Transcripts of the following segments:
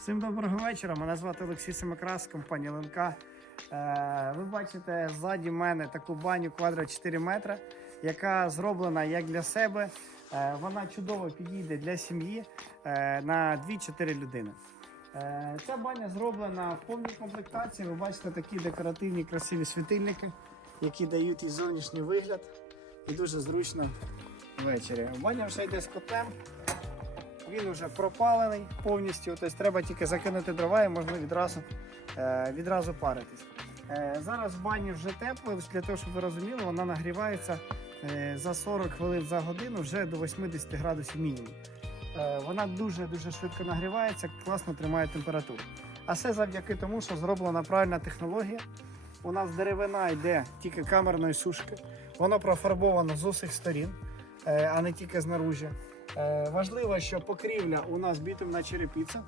Всім доброго вечора. Мене звати Олексій Семакрас, компанія ЛНК. Е, ви бачите ззаді мене таку баню квадрат 4 метри, яка зроблена як для себе. Е, вона чудово підійде для сім'ї е, на 2-4 людини. Ця баня зроблена в повній комплектації. Ви бачите такі декоративні красиві світильники, які дають і зовнішній вигляд, і дуже зручно ввечері. Баня вже йде з котлем. Він вже пропалений повністю, тобто треба тільки закинути дрова і можна відразу, е, відразу паритись. Е, зараз в бані вже тепло, для того, щоб ви розуміли, вона нагрівається е, за 40 хвилин за годину вже до 80 градусів мінімум. Вона дуже-дуже швидко нагрівається, класно тримає температуру. А все завдяки тому, що зроблена правильна технологія. У нас деревина йде тільки камерної сушки, воно профарбовано з усіх сторін, а не тільки знаружі. Е, Важливо, що покрівля у нас бітумна черепиця.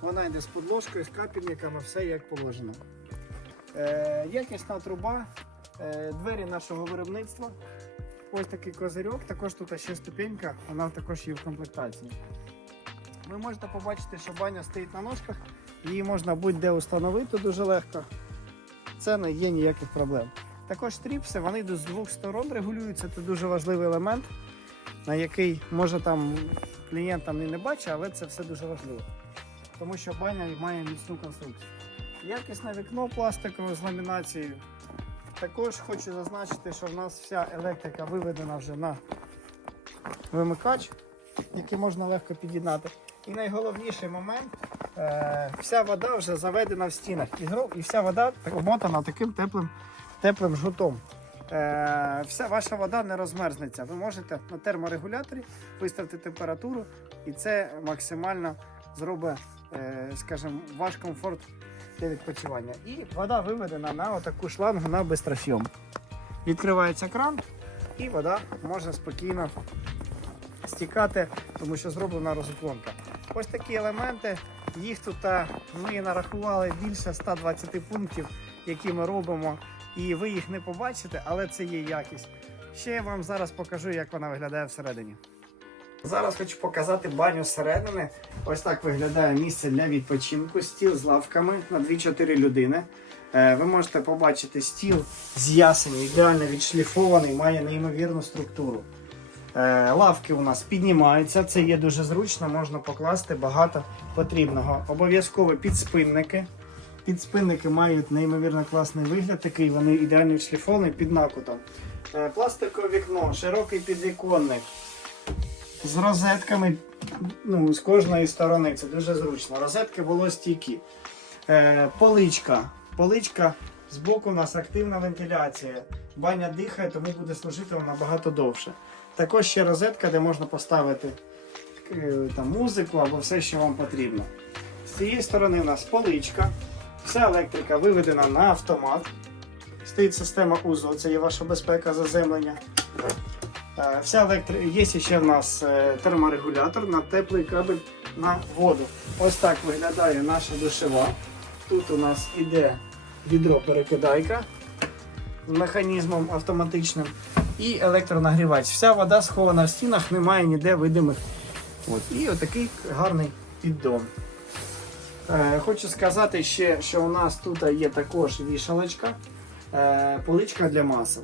Вона йде з подложкою, з капельниками, все як положено. Е, якісна труба, е, двері нашого виробництва. Ось такий козирьок, також тут ще ступенька, вона також є в комплектації. Ви можете побачити, що баня стоїть на ножках, її можна будь-де установити дуже легко. Це не є ніяких проблем. Також стріпси, вони з двох сторон регулюються, це дуже важливий елемент на який може там клієнт там і не бачить, але це все дуже важливо. Тому що баня має міцну конструкцію. Якісне вікно пластикове з ламінацією. Також хочу зазначити, що в нас вся електрика виведена вже на вимикач, який можна легко під'єднати. І найголовніший момент, е, вся вода вже заведена в стінах і, вся вода обмотана таким теплим, теплим жгутом. Е, вся ваша вода не розмерзнеться. Ви можете на терморегуляторі виставити температуру, і це максимально зробить, е, скажімо, ваш комфорт для відпочивання. І вода виведена на отаку шлангу на бистрофьом. Відкривається кран, і вода може спокійно стікати, тому що зроблена розуклонка. Ось такі елементи. Їх тут ми нарахували більше 120 пунктів, які ми робимо і ви їх не побачите, але це є якість. Ще я вам зараз покажу, як вона виглядає всередині. Зараз хочу показати баню зсередини. Ось так виглядає місце для відпочинку, стіл з лавками на 2-4 людини. Е, Ви можете побачити стіл з ясені, ідеально відшліфований, має неймовірну структуру. Е, Лавки у нас піднімаються, це є дуже зручно, можна покласти багато потрібного. Обов'язково підспинники. Підспинники мають неймовірно класний вигляд, такий вони ідеально відшліфовані під накутом. Е, Пластикове вікно, широкий підвіконник з розетками ну, з кожної сторони. Це дуже зручно. Розетки волостійкі. Е, поличка. Поличка з боку у нас активна вентиляція. Баня дихає, тому буде служити вона набагато довше. Також ще розетка, де можна поставити е, там, музику або все, що вам потрібно. З цієї сторони у нас поличка. Вся електрика виведена на автомат. Стоїть система УЗО, це є ваша безпека заземлення. Е, Вся електри... Є ще в нас е, терморегулятор на теплий кабель на воду. Ось так виглядає наша душева. Тут у нас іде відро-перекидайка з механізмом автоматичним і електронагрівач. Вся вода схована в стінах, немає ніде видимих. От. І отакий гарний піддон. Е, Хочу сказати ще, що у нас тут є також вішалочка, е, поличка для масел.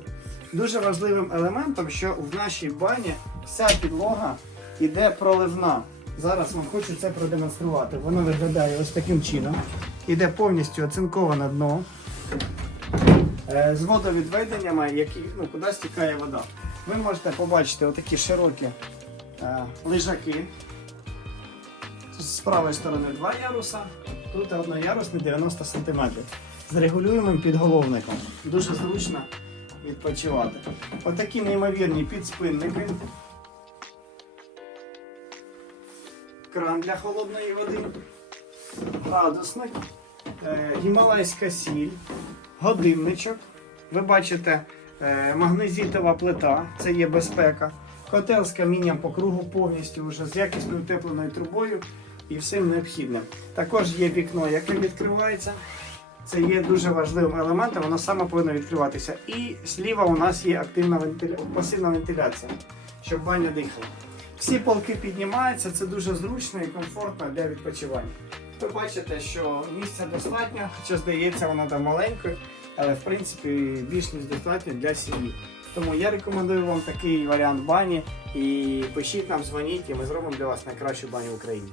Дуже важливим елементом, що в нашій бані вся підлога йде проливна. Зараз вам хочу це продемонструвати. Воно виглядає ось таким чином. Іде повністю оцинковане дно е, з водовідведеннями, які, ну, куди стікає вода. Ви можете побачити отакі широкі лежаки. З правої сторони два яруса, тут одноярусний 90 см. З регулюємим підголовником. Дуже зручно відпочивати. Отакі неймовірні підспинники. Кран для холодної води. Градусник. е, Гімалайська сіль. Годинничок. Ви бачите е, магнезітова плита, це є безпека. Котел з камінням по кругу повністю вже з якісною утепленою трубою і всім необхідним. Також є вікно, яке відкривається. Це є дуже важливим елементом, воно саме повинно відкриватися. І зліва у нас є активна вентиля... пасивна вентиляція, щоб баня дихала. Всі полки піднімаються, це дуже зручно і комфортно для відпочивання. Ви бачите, що місця достатньо, хоча здається, воно там маленькою, але в принципі більш ніж достатньо для сім'ї. Тому я рекомендую вам такий варіант бані і пишіть нам, дзвоніть, і ми зробимо для вас найкращу баню в Україні.